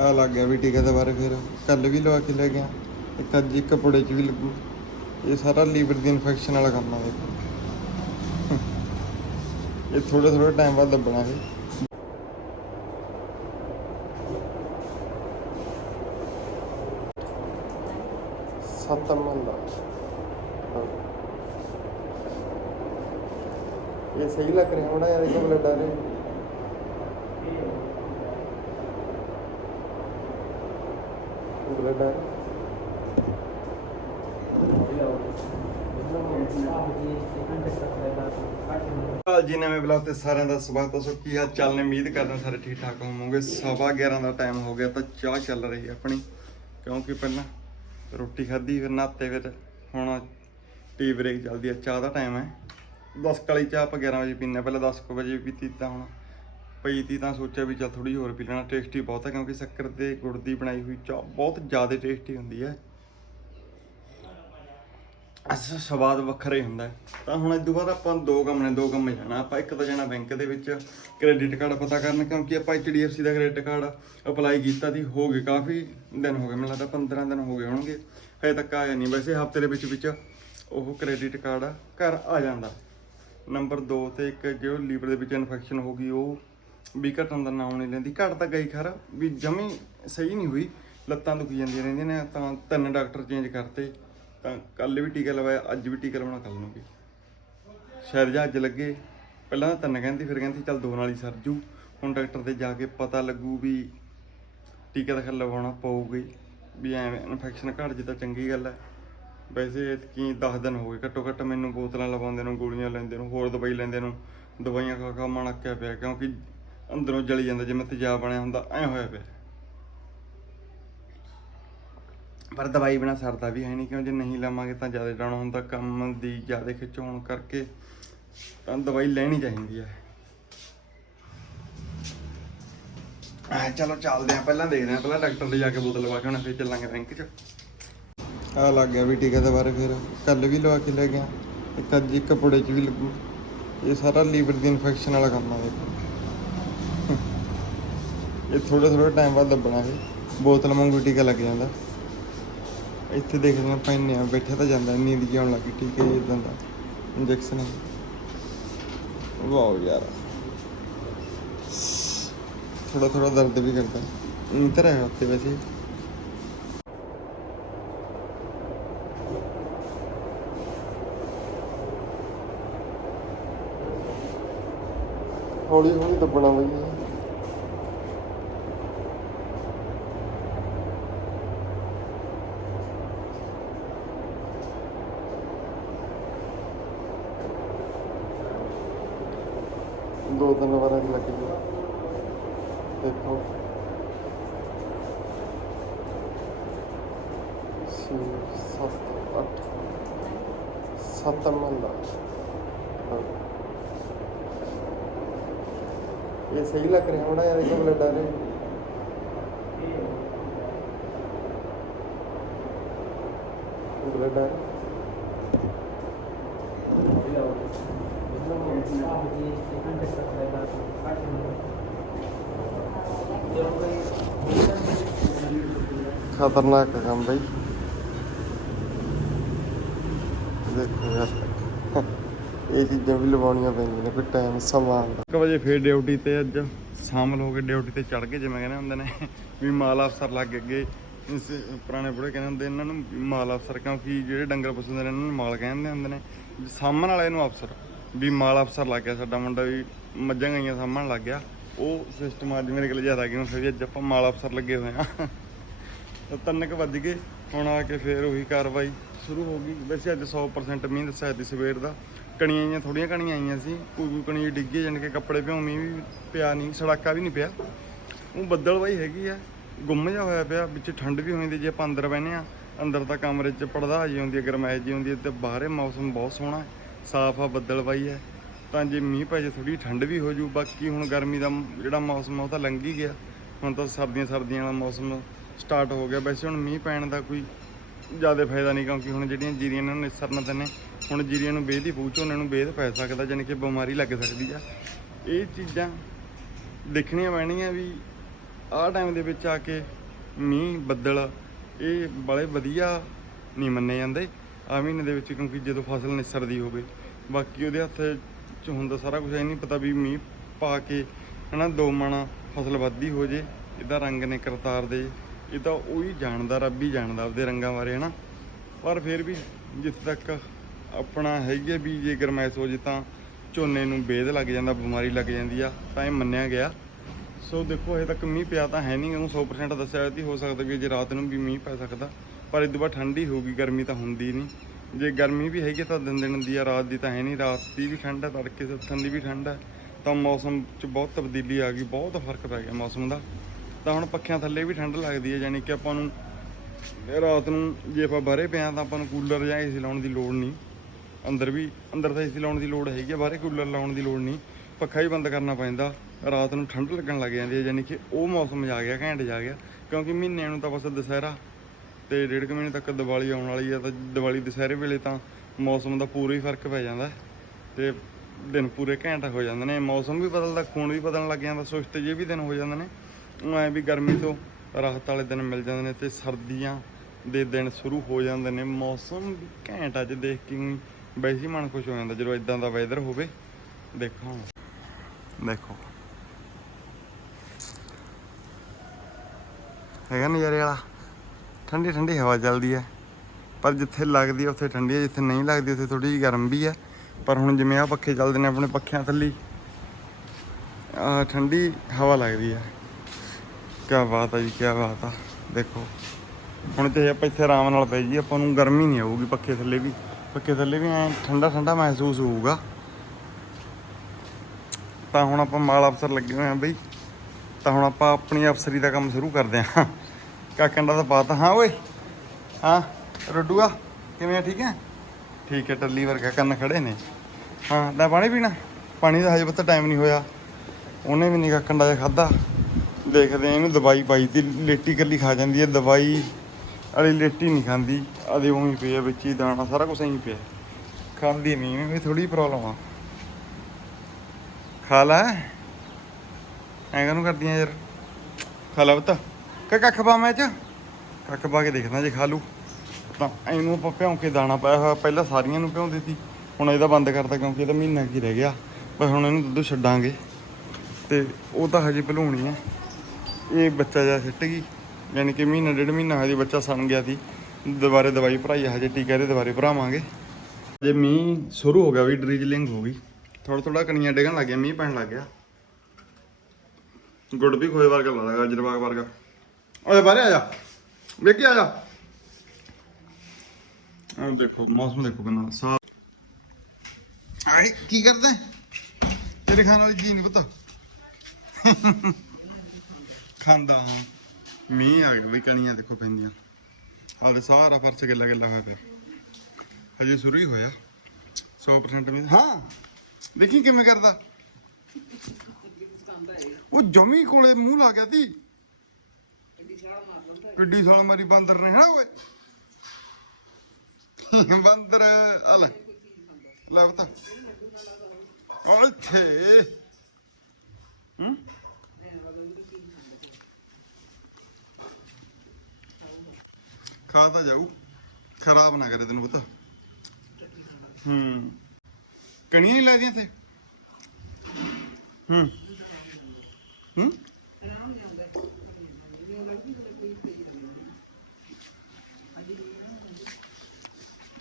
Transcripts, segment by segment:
ਆ ਲੱਗ ਗਿਆ ਵੀ ਟੀਕਾ ਦੁਬਾਰਾ ਫਿਰ। ਕੱਲ ਵੀ ਲਵਾ ਕੇ ਲੈ ਗਿਆ। ਇੱਕ ਅੱਜ ਇੱਕ ਕਪੜੇ 'ਚ ਵੀ ਲੱਗੂ। ਇਹ ਸਾਰਾ ਲੀਵਰ ਦੀ ਇਨਫੈਕਸ਼ਨ ਵਾਲਾ ਕੰਮ ਆ ਦੇਖੋ ਇਹ ਥੋੜਾ ਥੋੜੇ ਟਾਈਮ ਬਾਅਦ ਦੱਬਣਾ ਹੈ ਸੱਤ ਮਹੱਲਾ ਇਹ ਸਹੀ ਲੱਗ ਰਿਹਾ ਹੋਣਾ ਯਾਰ, ਇਹ ਬਲੱਡ ਆ ਰਿਹਾ। ਬਲੱਡ ਆ ਹਾਲ ਜੀ ਨਵੇਂ ਬਲੌਗ ਤੇ ਸਾਰਿਆਂ ਦਾ ਸਵਾਗਤ ਹੈ। ਸੋ ਕੀ ਹਾਲ ਚਾਲ ਨੇ? ਉਮੀਦ ਕਰਦੇ ਹਾਂ ਸਾਰੇ ਠੀਕ ਠਾਕ ਹੋਵੋਗੇ। ਸਵਾ 11 ਦਾ ਟਾਈਮ ਹੋ ਗਿਆ ਤਾਂ ਚਾਹ ਚੱਲ ਰਹੀ ਹੈ ਆਪਣੀ। ਕਿਉਂਕਿ ਪਹਿਲਾਂ ਰੋਟੀ ਖਾਧੀ, ਫਿਰ ਨਾਤੇ, ਫਿਰ ਹੁਣ ਟੀ ਬ੍ਰੇਕ ਚੱਲਦੀ ਹੈ। ਚਾਹ ਦਾ ਟਾਈਮ ਹੈ। 10 ਕਾਲੀ ਚਾਹ ਆਪਾਂ 11 ਵਜੇ ਪੀਂਦੇ ਹਾਂ। ਪਹਿਲਾਂ 10 ਕੁ ਵਜੇ ਪੀਤੀ ਤਾਂ ਹੁਣ ਪਈ ਤੀ ਤਾਂ ਸੋਚਿਆ ਵੀ ਚੱਲ ਥੋੜੀ ਹੋਰ ਪੀ ਲੈਣਾ। ਟੇਸਟੀ ਬਹੁਤ ਹੈ ਕਿਉਂਕਿ ਸ਼ੱਕਰ ਤੇ ਗੁੜ ਦੀ ਬਣਾਈ ਹੋਈ ਚਾਹ ਬਹੁਤ ਜ਼ਿਆਦਾ ਟੇਸਟੀ ਹੁੰਦੀ ਹੈ। ਅਸ ਸਵਾਦ ਵੱਖਰਾ ਹੀ ਹੁੰਦਾ ਤਾਂ ਹੁਣ ਇਸ ਤੋਂ ਬਾਅਦ ਆਪਾਂ ਦੋ ਕੰਮ ਨੇ ਦੋ ਕੰਮ ਜਾਣਾ। ਆਪਾਂ ਇੱਕ ਤਾਂ ਜਾਣਾ ਬੈਂਕ ਦੇ ਵਿੱਚ ਕ੍ਰੈਡਿਟ ਕਾਰਡ ਪਤਾ ਕਰਨ ਕਿਉਂਕਿ ਆਪਾਂ HDFC ਦਾ ਕ੍ਰੈਡਿਟ ਕਾਰਡ ਅਪਲਾਈ ਕੀਤਾ ਸੀ। ਹੋ ਗਏ ਕਾਫੀ ਦਿਨ ਹੋ ਗਏ, ਮੈਨੂੰ ਲੱਗਦਾ 15 ਦਿਨ ਹੋ ਗਏ ਹੋਣਗੇ। ਹਜੇ ਤੱਕ ਆਇਆ ਨਹੀਂ। ਵੈਸੇ ਹਫ਼ਤੇ ਦੇ ਵਿੱਚ ਵਿੱਚ ਉਹ ਕ੍ਰੈਡਿਟ ਕਾਰਡ ਘਰ ਆ ਜਾਂਦਾ। ਨੰਬਰ 2 ਤੇ ਇੱਕ ਜੋ ਲੀਵਰ ਦੇ ਵਿੱਚ ਇਨਫੈਕਸ਼ਨ ਹੋ ਗਈ, ਉਹ ਵੀ ਘਟਣ ਦਾ ਨਾਮ ਨਹੀਂ ਲੈਂਦੀ। ਘਟ ਤਾਂ ਗਈ ਖਰ, ਵੀ ਜਮੀ ਸਹੀ ਨਹੀਂ ਹੋਈ। ਲੱਤਾਂ ਦੁਖੀ ਜਾਂਦੀਆਂ ਰਹਿੰਦੀਆਂ ਨੇ, ਤਾਂ ਤਿੰਨ ਡਾਕਟਰ ਚੇਂਜ ਕਰਤੇ। ਤਾਂ ਕੱਲ ਵੀ ਟੀਕਾ ਲਵਾਇਆ, ਅੱਜ ਵੀ ਟੀਕਾ ਲਵਾਉਣਾ ਕੱਲ ਨੂੰ ਵੀ। ਸ਼ਾਇਦ ਜਾਂ ਅੱਜ ਲੱਗੇ। ਪਹਿਲਾਂ ਤਾਂ ਤਿੰਨ ਕਹਿੰਦੀ, ਫਿਰ ਕਹਿੰਦੀ ਚੱਲ ਦੋ ਨਾਲ ਹੀ ਸਰ ਜੂ। ਹੁਣ ਡਾਕਟਰ ਤੇ ਜਾ ਕੇ ਪਤਾ ਲੱਗੂ ਵੀ ਟੀਕਾ ਤਾਂ ਖੈਰ ਲਵਾਉਣਾ ਪਊਗਾ ਵੀ ਐਵੇਂ ਇਨਫੈਕਸ਼ਨ ਘਟ ਜੇ ਤਾਂ ਚੰਗੀ ਗੱਲ ਹੈ। ਵੈਸੇ ਕੀ 10 ਦਿਨ ਹੋ ਗਏ, ਘੱਟੋ ਘੱਟ ਮੈਨੂੰ ਬੋਤਲਾਂ ਲਵਾਉਂਦੇ ਨੂੰ, ਗੋਲੀਆਂ ਲੈਂਦੇ ਨੂੰ, ਹੋਰ ਦਵਾਈ ਲੈਂਦੇ ਨੂੰ। ਦਵਾਈਆਂ ਖਾ ਖਾ ਮਨ ਅੱਕਿਆ ਪਿਆ, ਕਿਉਂਕਿ ਅੰਦਰੋਂ ਜਲੀ ਜਾਂਦਾ, ਜਿਵੇਂ ਤੇਜ਼ਾਬ ਬਣਿਆ ਹੁੰਦਾ, ਐ ਹੋਇਆ ਪਿਆ। ਪਰ ਦਵਾਈ ਬਿਨਾ ਸਰਦਾ ਵੀ ਹੈ ਨਹੀਂ ਕਿਉਂ ਜੇ ਨਹੀਂ ਲਵਾਂਗੇ ਤਾਂ ਜ਼ਿਆਦਾ ਡਾਉਣ ਹੁੰਦਾ ਕੰਮ ਦੀ ਜ਼ਿਆਦਾ ਖਿੱਚ ਹੋਣ ਕਰਕੇ ਤਾਂ ਦਵਾਈ ਲੈਣੀ ਚਾਹੀਦੀ ਹੈ। ਆ ਚਲੋ ਚੱਲਦੇ ਆ ਪਹਿਲਾਂ ਦੇਖਦੇ ਆ ਪਹਿਲਾਂ ਡਾਕਟਰ ਦੇ ਜਾ ਕੇ ਬੋਤਲ ਲਵਾ ਕੇ ਹੁਣ ਫਿਰ ਚੱਲਾਂਗੇ ਬੈਂਕ 'ਚ। ਆ ਲੱਗ ਗਿਆ ਵੀ ਟੀਕਾ ਦੇ ਬਾਰੇ ਫਿਰ ਕੱਲ ਵੀ ਲਵਾ ਕੇ ਲੈ ਗਿਆ। ਇੱਕ ਅੱਜ ਇੱਕ ਕਪੜੇ 'ਚ ਵੀ ਲੱਗੂ। ਇਹ ਸਾਰਾ ਲੀਵਰ ਦੀ ਇਨਫੈਕਸ਼ਨ ਵਾਲਾ ਕੰਮ ਆ ਦੇਖੋ। ਇਹ ਥੋੜਾ ਥੋੜਾ ਟਾਈਮ ਬਾਅਦ ਦੱਬਣਾ ਹੈ ਬੋਤਲ ਵਾਂਗੂ ਟੀਕਾ ਲੱਗ ਜਾਂਦਾ। ਇੱਥੇ ਦੇਖਦੇ ਹਾਂ ਪੈਨੇ ਆ, ਬੈਠੇ ਤਾਂ ਜਾਂਦਾ ਨੀਂਦ ਜਿਹੀ ਆਉਣ ਲੱਗੀ, ਠੀਕ ਹੈ ਇਦਾਂ ਦਾ ਇੰਜੈਕਸ਼ਨ ਵਾਓ ਯਾਰ। ਥੋੜਾ ਥੋੜਾ ਦਰਦ ਵੀ ਕਰਦਾ। ਇੰਤਰ ਹੈ ਉੱਤੇ ਵੈਸੇ। ਹੌਲੀ ਹੌਲੀ ਦੱਬਣਾ ਬਈ। ਦੋ ਤਿੰਨ ਲੱਗ ਗਈ ਦੇਖੋ। ਛੇ, ਸੱਤ, ਅੱਠ। ਸੱਤ ਮਹੱਲਾ ਇਹ ਸਹੀ ਲੱਗ ਰਿਹਾ ਹੋਣਾ ਯਾਰ ਇਹ ਬਲੱਡ ਆ ਰਿਹਾ ਬਲੱਡ ਆ ਰਿਹਾ ਖਤਰਨਾਕ ਕੰਮ ਬਈ ਦੇਖੋ ਯਾਰ ਇਹ ਚੀਜ਼ਾਂ ਵੀ ਲਵਾਉਣੀਆਂ ਪੈਂਦੀਆਂ ਨੇ ਕੋਈ ਟਾਈਮ ਸਮਾਂ 1 ਵਜੇ ਫੇਰ ਡਿਊਟੀ ਤੇ ਅੱਜ ਸ਼ਾਮਲ ਹੋ ਕੇ ਡਿਊਟੀ ਤੇ ਚੜ ਗਏ ਜਿਵੇਂ ਕਹਿੰਦੇ ਹੁੰਦੇ ਨੇ ਵੀ ਮਾਲ ਅਫਸਰ ਲੱਗ ਗਏ ਪੁਰਾਣੇ ਬੁੜੇ ਕਹਿੰਦੇ ਹੁੰਦੇ ਇਹਨਾਂ ਨੂੰ ਮਾਲ ਅਫਸਰ ਕਿਉਂਕਿ ਜਿਹੜੇ ਡੰਗਰ ਪਸ਼ੂ ਹੁੰਦੇ ਨੇ ਇਹਨਾਂ ਨੂੰ ਮਾਲ ਕਹਿੰਦੇ ਹੁੰਦੇ ਨੇ ਸਾਹਮਣ ਵਾਲੇ ਨੂੰ ਅਫਸਰ ਵੀ ਮਾਲ ਅਫਸਰ ਲੱਗ ਗਿਆ ਸਾਡਾ ਮੁੰਡਾ ਵੀ ਮੱਝਾਂ ਗਈਆਂ ਸਾਹਮਣ ਲੱਗ ਗਿਆ। ਉਹ ਸਿਸਟਮ ਅੱਜ ਮੇਰੇ ਕੋਲ ਜ਼ਿਆਦਾ ਕਿਉਂ ਫਿਰ ਅੱਜ ਆਪਾਂ ਮਾਲ ਅਫਸਰ ਲੱਗੇ ਹੋਏ ਆ। ਤਾਂ ਤਿੰਨ ਕੁ ਵੱਜ ਗਏ ਹੁਣ ਆ ਕੇ ਫਿਰ ਉਹੀ ਕਾਰਵਾਈ ਸ਼ੁਰੂ ਹੋ ਗਈ। ਵੈਸੇ ਅੱਜ 100% ਮੀਂਹ ਦੱਸਿਆ ਸੀ ਸਵੇਰ ਦਾ। ਕਣੀਆਂ ਆਈਆਂ ਥੋੜੀਆਂ ਕਣੀਆਂ ਆਈਆਂ ਸੀ। ਕੋਈ ਕੋਈ ਕਣੀ ਡਿੱਗੀ ਜਾਣ ਕੇ ਕੱਪੜੇ ਭਿਉਂ ਮੀਂਹ ਵੀ ਪਿਆ ਨਹੀਂ ਸੜਾਕਾ ਵੀ ਨਹੀਂ ਪਿਆ। ਉਹ ਬੱਦਲ ਬਾਈ ਹੈਗੀ ਆ। ਗੁੰਮ ਜਾ ਹੋਇਆ ਪਿਆ ਵਿੱਚ ਠੰਡ ਵੀ ਹੋ ਜਾਂਦੀ ਜੇ ਆਪਾਂ ਅੰਦਰ ਬੈਨੇ ਆ ਅੰਦਰ ਤਾਂ ਕਮਰੇ 'ਚ ਪੜਦਾ ਜੀ ਹੁੰਦੀ ਹੈ ਗਰਮੈਸ਼ ਜੀ ਹੁੰਦੀ ਹੈ ਤੇ ਬਾਹਰੇ ਮੌਸਮ ਬਹੁਤ ਸੋਹਣਾ ਹੈ, ਸਾਫ਼ ਆ ਬੱਦਲ ਬਾਈ ਹੈ, ਤਾਂ ਜੇ ਮੀਂਹ ਪੈ ਜੇ ਥੋੜੀ ਠੰਡ ਵੀ ਹੋ ਜੂ ਬਾਕੀ ਹੁਣ ਗਰਮੀ ਦਾ ਜਿਹੜਾ ਮੌਸਮ ਆ ਉਹ ਤਾਂ ਲੰਘ ਹੀ ਗਿਆ। ਹੁਣ ਤਾਂ ਸਰਦੀਆਂ ਸਰਦੀਆਂ ਵਾਲਾ ਮੌਸਮ ਸਟਾਰਟ ਹੋ ਗਿਆ। ਵੈਸੇ ਹੁਣ ਮੀਂਹ ਪੈਣ ਦਾ ਕੋਈ ਜ਼ਿਆਦਾ ਫਾਇਦਾ ਨਹੀਂ, ਕਿਉਂਕਿ ਹੁਣ ਜਿਹੜੀਆਂ ਜੀਰੀਆਂ ਨੇ, ਨਿਸਰਨ ਤੇ ਨੇ, ਹੁਣ ਜੀਰੀਆਂ ਨੂੰ ਬੇਦ ਹੀ ਪੂਛ ਉਹਨਾਂ ਨੂੰ ਬੇਦ ਪੈ ਸਕਦਾ, ਜਾਣੀ ਕਿ ਬਿਮਾਰੀ ਲੱਗ ਸਕਦੀ ਆ। ਇਹ ਚੀਜ਼ਾਂ ਦੇਖਣੀਆਂ ਪੈਣੀਆਂ ਵੀ ਆਹ ਟਾਈਮ ਦੇ ਵਿੱਚ ਆ ਕੇ ਮੀਂਹ ਬੱਦਲ, ਇਹ ਬੜੇ ਵਧੀਆ ਨਹੀਂ ਮੰਨੇ ਜਾਂਦੇ। ਆ ਮਹੀਨੇ ਦੇ ਵਿੱਚ ਕਿਉਂਕਿ ਜਦੋਂ ਫਸਲ ਨਿਸਰਦੀ ਹੋਵੇ, ਬਾਕੀ ਉਹਦੇ ਹੱਥ 'ਚ ਹੁੰਦਾ ਸਾਰਾ ਕੁਝ ਇਹ ਨਹੀਂ ਪਤਾ ਵੀ ਮੀਂਹ ਪਾ ਕੇ, ਹਨਾ, ਦੋ ਮਣ ਫਸਲ ਵੱਧਦੀ ਹੋ ਜੇ, ਇਹਦਾ ਰੰਗ ਨੇ ਕਰਤਾਰ ਦੇ, ਇਹ ਤਾਂ ਉਹੀ ਜਾਣਦਾ, ਰੱਬ ਹੀ ਜਾਣਦਾ ਆਪਦੇ ਰੰਗਾਂ ਬਾਰੇ, ਹਨਾ। ਪਰ ਫਿਰ ਵੀ ਜਿੱਥੇ ਤੱਕ ਆਪਣਾ ਹੈਗੀ ਆ ਵੀ ਜੇ ਗਰਮੈਸ਼ ਹੋ ਜੇ ਤਾਂ ਝੋਨੇ ਨੂੰ ਬੇਦ ਲੱਗ ਜਾਂਦਾ, ਬਿਮਾਰੀ ਲੱਗ ਜਾਂਦੀ ਆ, ਤਾਂ ਇਹ ਮੰਨਿਆ ਗਿਆ। ਸੋ ਦੇਖੋ, ਹਜੇ ਤੱਕ ਮੀਂਹ ਪਿਆ ਤਾਂ ਹੈ ਨਹੀਂ ਉਹਨੂੰ 100% ਦੱਸਿਆ ਹੋਇਆ ਸੀ, ਹੋ ਸਕਦਾ ਵੀ ਜੇ ਰਾਤ ਨੂੰ ਵੀ ਮੀਂਹ ਪੈ ਸਕਦਾ। ਪਰ ਇਹ ਤੋਂ ਬਾਅਦ ਠੰਡੀ ਹੋਊਗੀ, ਗਰਮੀ ਤਾਂ ਹੁੰਦੀ ਨਹੀਂ। ਜੇ ਗਰਮੀ ਵੀ ਹੈਗੀ ਤਾਂ ਦਿਨ ਦਿਨ ਦੀ ਆ, ਰਾਤ ਦੀ ਤਾਂ ਹੈ ਨਹੀਂ। ਰਾਤ ਦੀ ਵੀ ਠੰਡ ਹੈ ਤੜਕੇ ਸੱਥਣ ਦੀ ਵੀ ਠੰਡ ਹੈ ਤਾਂ ਮੌਸਮ 'ਚ ਬਹੁਤ ਤਬਦੀਲੀ ਆ ਗਈ, ਬਹੁਤ ਫ਼ਰਕ ਪੈ ਗਿਆ ਮੌਸਮ ਦਾ। ਤਾਂ ਹੁਣ ਪੱਖਿਆਂ ਥੱਲੇ ਵੀ ਠੰਡ ਲੱਗਦੀ ਹੈ ਯਾਨੀ ਕਿ ਆਪਾਂ ਨੂੰ ਰਾਤ ਨੂੰ ਜੇ ਆਪਾਂ ਬਾਹਰੇ ਪਿਆ ਤਾਂ ਆਪਾਂ ਨੂੰ ਕੂਲਰ ਜਾਂ ਏਸੀ ਲਾਉਣ ਦੀ ਲੋੜ ਨਹੀਂ। ਅੰਦਰ ਵੀ, ਅੰਦਰ ਤਾਂ ਏਸੀ ਲਾਉਣ ਦੀ ਲੋੜ ਹੈਗੀ ਆ, ਬਾਹਰੇ ਕੂਲਰ ਲਾਉਣ ਦੀ ਲੋੜ ਨਹੀਂ। ਪੱਖਾ ਹੀ ਬੰਦ ਕਰਨਾ ਪੈਂਦਾ। ਰਾਤ ਨੂੰ ਠੰਡ ਲੱਗਣ ਲੱਗ ਜਾਂਦੀ ਹੈ ਯਾਨੀ ਕਿ ਉਹ ਮੌਸਮ ਜਾ ਗਿਆ, ਘੈਂਟ ਜਾ ਗਿਆ। ਕਿਉਂਕਿ ਮਹੀਨਿਆਂ ਨੂੰ ਤਾਂ ਬਸ ਦੁਸਹਿਰਾ ਤੇ ਡੇਢ ਕੁ ਮਹੀਨੇ ਤੱਕ ਦੀਵਾਲੀ ਆਉਣ ਵਾਲੀ ਆ, ਤਾਂ ਦੀਵਾਲੀ ਦੁਸਹਿਰੇ ਵੇਲੇ ਤਾਂ ਮੌਸਮ ਦਾ ਪੂਰਾ ਹੀ ਫ਼ਰਕ ਪੈ ਜਾਂਦਾ। ਹੈ ਤੇ ਦਿਨ ਪੂਰੇ ਘੈਂਟ ਹੋ ਜਾਂਦੇ ਨੇ, ਮੌਸਮ ਵੀ ਬਦਲਦਾ, ਖੂਨ ਵੀ ਬਦਲਣ ਲੱਗ ਜਾਂਦਾ ਸੁਸਤ ਜੇ ਵੀ ਦਿਨ ਹੋ ਜਾਂਦੇ ਨੇ, ਉਹ ਐ ਵੀ ਗਰਮੀ ਤੋਂ ਰਾਹਤ ਵਾਲੇ ਦਿਨ ਮਿਲ ਜਾਂਦੇ ਨੇ ਤੇ ਸਰਦੀਆਂ ਦੇ ਦਿਨ ਸ਼ੁਰੂ ਹੋ ਜਾਂਦੇ ਨੇ। ਮੌਸਮ ਵੀ ਘੈਂਟ ਜੇ ਦੇਖ ਕੇ ਵੈਸੇ ਹੀ ਮਨ ਖੁਸ਼ ਹੋ ਜਾਂਦਾ, ਜਦੋਂ ਇਦਾਂ ਦਾ ਵੈਦਰ ਹੋਵੇ, ਦੇਖੋ ਦੇਖੋ। ਹੈਗਾ ਨਜ਼ਾਰੇ ਵਾਲਾ? ਠੰਡੀ ਠੰਡੀ ਹਵਾ ਚੱਲਦੀ ਹੈ। ਪਰ ਜਿੱਥੇ ਲੱਗਦੀ ਹੈ ਉੱਥੇ ਠੰਡੀ ਹੈ, ਜਿੱਥੇ ਨਹੀਂ ਲੱਗਦੀ ਉੱਥੇ ਥੋੜੀ ਜਿਹੀ ਗਰਮ ਵੀ ਹੈ। ਪਰ ਹੁਣ ਜਿਵੇਂ ਆ ਪੱਖੇ ਚੱਲਦੇ ਨੇ ਆਪਣੇ ਪੱਖਿਆਂ ਥੱਲੇ ਆ ਠੰਡੀ ਹਵਾ ਲੱਗਦੀ ਹੈ। ਕੀ ਬਾਤ ਹੈ ਜੀ ਕੀ ਬਾਤ ਆ। ਦੇਖੋ, ਹੁਣ ਤੇ ਆਪਾਂ ਇੱਥੇ ਆਰਾਮ ਨਾਲ ਪੈ ਜੀ ਆਪਾਂ ਨੂੰ ਗਰਮੀ ਨਹੀਂ ਆਊਗੀ ਪੱਖੇ ਥੱਲੇ ਵੀ। ਪੱਖੇ ਥੱਲੇ ਵੀ ਐ ਠੰਡਾ ਠੰਡਾ ਮਹਿਸੂਸ ਹੋਊਗਾ। ਤਾਂ ਹੁਣ ਆਪਾਂ ਮਾਲ ਅਫਸਰ ਲੱਗੇ ਹੋਏ ਆ ਬਈ। ਤਾਂ ਹੁਣ ਆਪਾਂ ਆਪਣੀ ਅਫਸਰੀ ਦਾ ਕੰਮ ਸ਼ੁਰੂ ਕਰਦੇ ਹਾਂ। ਕਾਕੰਡਾ ਦਾ ਪਾਤਾ ਹਾਂ ਓਏ। ਹਾਂ, ਰੋਡੂਆ, ਕਿਵੇਂ ਆ, ਠੀਕ ਹੈ? ਠੀਕ ਹੈ, ਟੱਲੀ ਵਰਗਾ ਕੰਨ ਖੜੇ ਨੇ। ਹਾਂ, ਲੈ ਪਾਣੀ ਪੀਣਾ। ਪਾਣੀ ਦਾ ਹਜੇ ਪਤਾ ਟਾਈਮ ਨਹੀਂ ਹੋਇਆ। ਉਹਨੇ ਵੀ ਨਹੀਂ ਕਾਕੰਡਾ ਜਿਹਾ ਖਾਦਾ ਦੇਖਦੇ ਆ ਇਹਨੂੰ ਦਵਾਈ ਪਾਈ ਤੀ ਲੇਟੀ ਕੱਲੀ ਖਾ ਜਾਂਦੀ ਹੈ। ਦਵਾਈ ਅਲੀ ਲੇਟੀ ਨਹੀਂ ਖਾਂਦੀ। ਆਦੇ ਉਹੀ ਹੀ ਪਿਆ ਵਿੱਚ ਹੀ ਦਾਣਾ, ਸਾਰਾ ਕੁਝ ਐਂ ਪਿਆ। ਖਾਂਦੀ ਨਹੀਂ, ਇਹਨੂੰ ਵੀ ਥੋੜੀ ਪ੍ਰੋਬਲਮ ਆ। ਖਾ ਲੈ। ਐਂ ਕਾਹਨੂੰ ਕਰਦੀਆਂ ਯਾਰ? ਖਾ ਲੈ ਬਤਾ ਕਿ ਕੱਖ ਪਾ ਮੈਂ ਚ? ਕੱਖ ਪਾ ਕੇ ਦੇਖਦਾ ਜੇ ਖਾ ਲੂ ਤਾਂ ਇਹਨੂੰ ਆਪਾਂ ਭਿਉਂ ਕੇ ਦਾਣਾ ਪਾਇਆ ਹੋਇਆ, ਪਹਿਲਾਂ ਸਾਰੀਆਂ ਨੂੰ ਭਿਉਂਦੇ ਸੀ। ਹੁਣ ਇਹਦਾ ਬੰਦ ਕਰਤਾ ਕਿਉਂਕਿ ਇਹਦਾ ਮਹੀਨਾ ਕੀ ਰਹਿ ਗਿਆ। ਪਰ ਹੁਣ ਇਹਨੂੰ ਦੁੱਧ ਛੱਡਾਂਗੇ। ਤੇ ਉਹ ਤਾਂ ਹਜੇ ਭਲੂਣੀ ਹੈ ਇਹ ਬੱਚਾ ਜਿਹਾ ਸਿੱਟ ਗਈ। ਯਾਨੀ ਕਿ ਮਹੀਨਾ, ਡੇਢ ਮਹੀਨਾ ਹਜੇ ਬੱਚਾ ਸਣ ਗਿਆ ਸੀ। ਦੁਬਾਰੇ ਦਵਾਈ ਭਰਾਈ ਹਜੇ ਟੀਕਾ ਇਹਦੇ ਦੁਬਾਰੇ ਭਰਾਵਾਂਗੇ। ਜੇ ਮੀਂਹ ਸ਼ੁਰੂ ਹੋ ਗਿਆ, ਵੀ ਡ੍ਰਿਜਲਿੰਗ ਹੋ ਗਈ। ਥੋੜਾ ਥੋੜਾ ਕਣੀਆਂ ਡਿੱਗਣ ਲੱਗ ਗਿਆ ਮੀਂਹ ਪੈਣ ਲੱਗ ਗਿਆ। ਗੁੜ ਵੀ ਖੋਏ ਵਰਗਾ ਲੱਗਦਾ ਗਾਜਰ ਵਰਗਾ। ਓਏ ਬਾਹਰ ਆ ਜਾ। ਵੇਖੀ ਆ ਜਾ। ਆਹ ਦੇਖੋ ਮੌਸਮ ਦੇਖੋ ਕਿੰਨਾ ਸਾਫ਼। ਆਏ ਕੀ ਕਰਦਾ? ਤੇਰੇ ਖਾਣ ਵਾਲੀ ਚੀਜ਼ ਨਹੀਂ ਪਤਾ। ਖਾਂਦਾ ਹਾਂ। ਮੀਂਹ ਆ ਗਿਆ ਵੀ ਕਣੀਆਂ ਦੇਖੋ ਪੈਂਦੀਆਂ। ਹਾਲੇ ਸਾਰਾ ਫਰਸ਼ ਗਿੱਲਾ ਗਿੱਲਾ ਹੋਇਆ ਪਿਆ। ਹਜੇ ਸ਼ੁਰੂ ਹੀ ਹੋਇਆ। 100% ਵੀ। ਹਾਂ। ਦੇਖੀ ਕਿਵੇਂ ਕਰਦਾ। ਉਹ ਜਮੀ ਕੋਲੇ ਮੂੰਹ ਲਾ ਗਿਆ ਸੀ। ਕਿੱਡੀ ਸਾਲ ਮਾਰੀ ਬਾਂਦਰ ਨੇ, ਹਨਾ ਓਏ? ਬਾਂਦਰ, ਆ ਲੈ। ਲੈ ਬਤਾ। ਓਥੇ। ਹੂੰ? ਖਾ ਤਾਂ ਜਾਊ। ਖਰਾਬ ਨਾ ਕਰੇ ਤੈਨੂੰ ਪਤਾ। ਹੂੰ। ਕਣੀਆਂ ਹੀ ਲੱਗਦੀਆਂ ਤੇ ਹੂੰ। ਹੂੰ?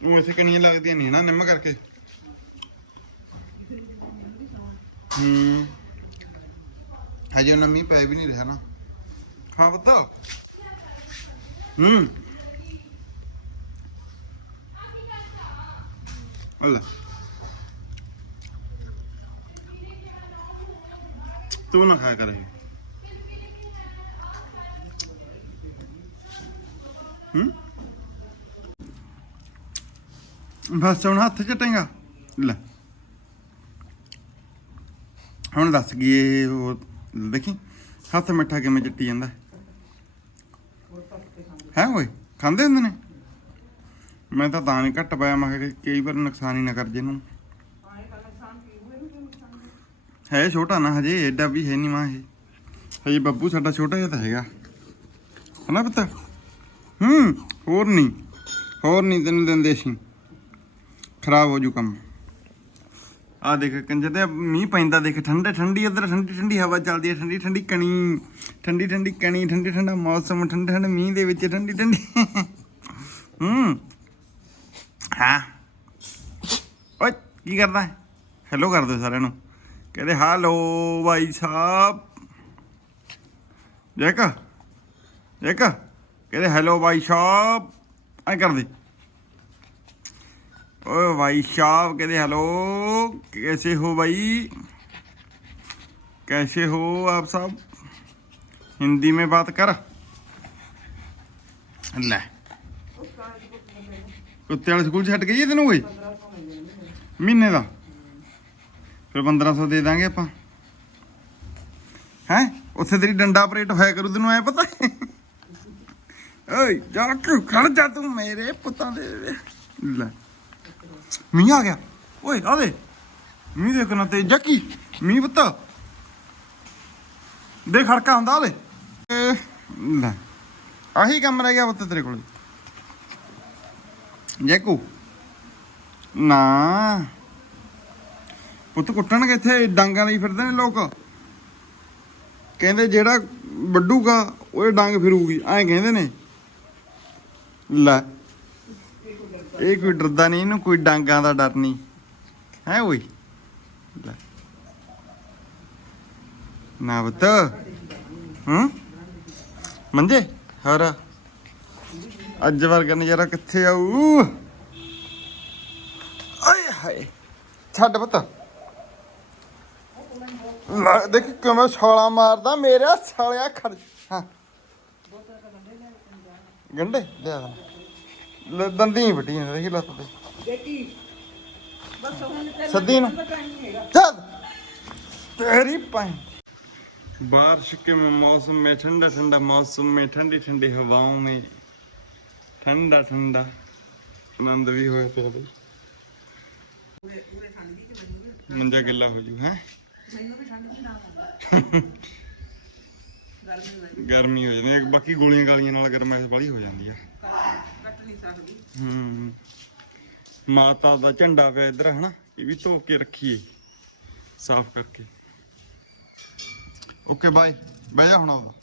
ਉਹ ਇੱਥੇ ਕਣੀਆਂ ਲੱਗਦੀਆਂ ਨਹੀਂ ਨਾ, ਨਿੰਮ ਕਰਕੇ। ਹੂੰ। ਹਜੇ ਉਹਨਾਂ ਮੀਂਹ ਪੈ ਵੀ ਨਹੀਂ ਰਿਹਾ ਨਾ। ਹਾਂ ਬਤਾ ਹੂੰ। ਅੱਲਾ ਤੂੰ ਨਾ ਖਾਇਆ ਕਰ ਹੂੰ। ਬਸ ਹੁਣ ਹੱਥ ਚਟੇਗਾ। ਲੈ। ਹੁਣ ਦੱਸ ਗਈ ਇਹ ਉਹ ਦੇਖੀ, ਹੱਥ ਮਿੱਠਾ ਕਿਵੇਂ ਚੱਟੀ ਜਾਂਦਾ। ਹੈ ਓਏ, ਖਾਂਦੇ ਹੁੰਦੇ ਨੇ? ਮੈਂ ਤਾਂ ਤਾਂ ਨਹੀਂ ਘੱਟ ਪਾਇਆ, ਮੈਂ ਕਿਹਾ ਕਈ ਵਾਰ ਨੁਕਸਾਨ ਹੀ ਨਾ ਕਰ ਜੇ ਨੂੰ ਹੈ ਛੋਟਾ ਨਾ ਹਜੇ, ਐਡਾ ਵੀ ਹੈ ਨਹੀਂ ਮਾਂ ਇਹ। ਹਜੇ ਬੱਬੂ ਸਾਡਾ ਛੋਟਾ ਜਿਹਾ ਤਾਂ ਹੈਗਾ। ਹਨਾ ਪਤਾ? ਹੂੰ, ਹੋਰ ਨਹੀਂ। ਹੋਰ ਨਹੀਂ ਤੈਨੂੰ ਦਿੰਦੇ ਅਸੀਂ ਖਰਾਬ ਹੋ ਜੂ ਕੰਮ। ਆ ਦੇਖ ਕੰਜਰ ਤੇ ਮੀਂਹ ਪੈਂਦਾ ਦੇਖ, ਠੰਡੇ ਠੰਡੀ ਇੱਧਰ, ਠੰਡੀ ਠੰਡੀ ਹਵਾ ਚੱਲਦੀ ਹੈ, ਠੰਡੀ ਠੰਡੀ ਕਣੀ, ਠੰਡੀ ਠੰਡੀ ਕਣੀ, ਠੰਡੀ ਠੰਡਾ ਮੌਸਮ, ਠੰਡੇ ਠੰਡੇ ਮੀਂਹ ਦੇ ਵਿੱਚ, ਠੰਡੀ ਠੰਡੀ। ਹੂੰ। ਹਾਂ। ਓਏ, ਕੀ ਕਰਦਾ ਹੈਲੋ ਕਰ ਦਿਓ ਸਾਰਿਆਂ ਨੂੰ। ਕਹਿੰਦੇ ਹੈਲੋ ਭਾਈ ਸਾਹਿਬ। ਦੇਖ ਦੇਖ ਕਹਿੰਦੇ ਹੈਲੋ ਭਾਈ ਸਾਹਿਬ। ਐ ਕਰਦੇ ओए भाई साहब कहते हेलो कैसे हो भाई कैसे हो आप साहब हिंदी में बात कर ਲੈ ਕੁੱਤੇ ਵਾਲੇ ਸਕੂਲ ਛੱਡ ਗਈ ਤੈਨੂੰ ਓਏ ਮਹੀਨੇ ਦਾ ਫਿਰ 1500 ਦੇ ਦਾਂਗੇ ਆਪਾਂ ਹੈ ਉੱਥੇ ਤੇਰੀ ਡੰਡਾ ਆਪਰੇਟ ਹੋਇਆ ਕਰੂ ਤੈਨੂੰ ਐ ਪਤਾ ਓਏ ਜਾ ਕੇ ਖੜ ਜਾ ਤੂੰ ਮੇਰੇ ਪੁੱਤਾਂ ਦੇ ਲੈ ਮੀਂਹ ਆ ਗਿਆ। ਓਏ, ਆ ਦੇ। ਮੀਂਹ ਦੇਖਣਾ ਤੇ ਜੱਕੀ। ਮੀਂਹ ਪੁੱਤ। ਦੇ ਖੜਕਾ ਹੁੰਦਾ, ਆ ਦੇ। ਇਹ ਲੈ, ਆਹੀ ਕੰਮ ਰਹਿ ਗਿਆ ਪੁੱਤ ਤੇਰੇ ਕੋਲ। ਜੈਕੂ, ਨਾ। ਪੁੱਤ ਕੁੱਟਣਗੇ ਇੱਥੇ, ਡਾਂਗਾਂ ਲਈ ਫਿਰਦੇ ਨੇ ਲੋਕ। ਕਹਿੰਦੇ ਜਿਹੜਾ ਵੱਡੂਗਾ ਉਹ ਡੰਗ ਫਿਰੂਗੀ, ਐਂ ਕਹਿੰਦੇ ਨੇ। ਲੈ। ਇਹ ਕੋਈ ਡਰਦਾ ਨਹੀਂ, ਇਹਨੂੰ ਕੋਈ ਡਾਂਗਾਂ ਦਾ ਡਰ ਨਹੀਂ। ਹੈ ਓਏ। ਨਾ ਬਤ ਹੂੰ? ਮੰਜੇ? ਹੋਰ। ਅੱਜ ਵਰਗਾ ਨਜ਼ਾਰਾ ਕਿੱਥੇ ਆਊ? ਆਏ ਹਾਏ। ਛੱਡ ਪੁੱਤ। ਦੇਖ ਕਿਵੇਂ ਛਾਲਾ ਮਾਰਦਾ ਮੇਰਾ ਸਾਲਿਆ ਖੜ ਹਾਂ। ਗੰਡੇ ਦੇ। ਲੈ ਦੰਦੀ ਵੱਡੀਆਂ ਨੇ ਦੇਖੀ ਲੱਤ ਤੇ ਦੇਖੀ ਬਸ ਹੁਣ ਤੇ ਸੱਦੀ ਨੂੰ ਚੱਲ तेरी पाइन बारिश के मौसम में ठंडा ठंडा मौसम में ठंडी ठंडी हवाओं में ठंडा ठंडा आनंद भी होया पिया बई ਮੰਜਾ ਗਿੱਲਾ ਹੋ ਜੂ ਹੈ ਮੈਨੂੰ ਵੀ ਠੰਡ ਦੀ ਨਾ ਆਉਂਦਾ ਗਰਮੀ ਹੋਈ ਗਰਮੀ ਹੋ ਜਾਂਦੀ ਹੈ ਬਾਕੀ ਗੋਲੀਆਂ ਗਾਲੀਆਂ ਨਾਲ ਗਰਮੈਸ਼ ਵਾਲੀ ਹੋ ਜਾਂਦੀ ਆ ਕੱਟ ਨਹੀਂ ਸਕਦੀ। ਹੂੰ। ਮਾਤਾ ਦਾ ਝੰਡਾ ਪਿਆ ਇੱਧਰ, ਹਨਾ? ਇਹ ਵੀ ਧੋ ਕੇ ਰੱਖੀਏ। ਸਾਫ਼ ਕਰਕੇ। ਓਕੇ ਬਾਈ ਬਹਿ ਜਾ ਹੁਣ ਆਵਾ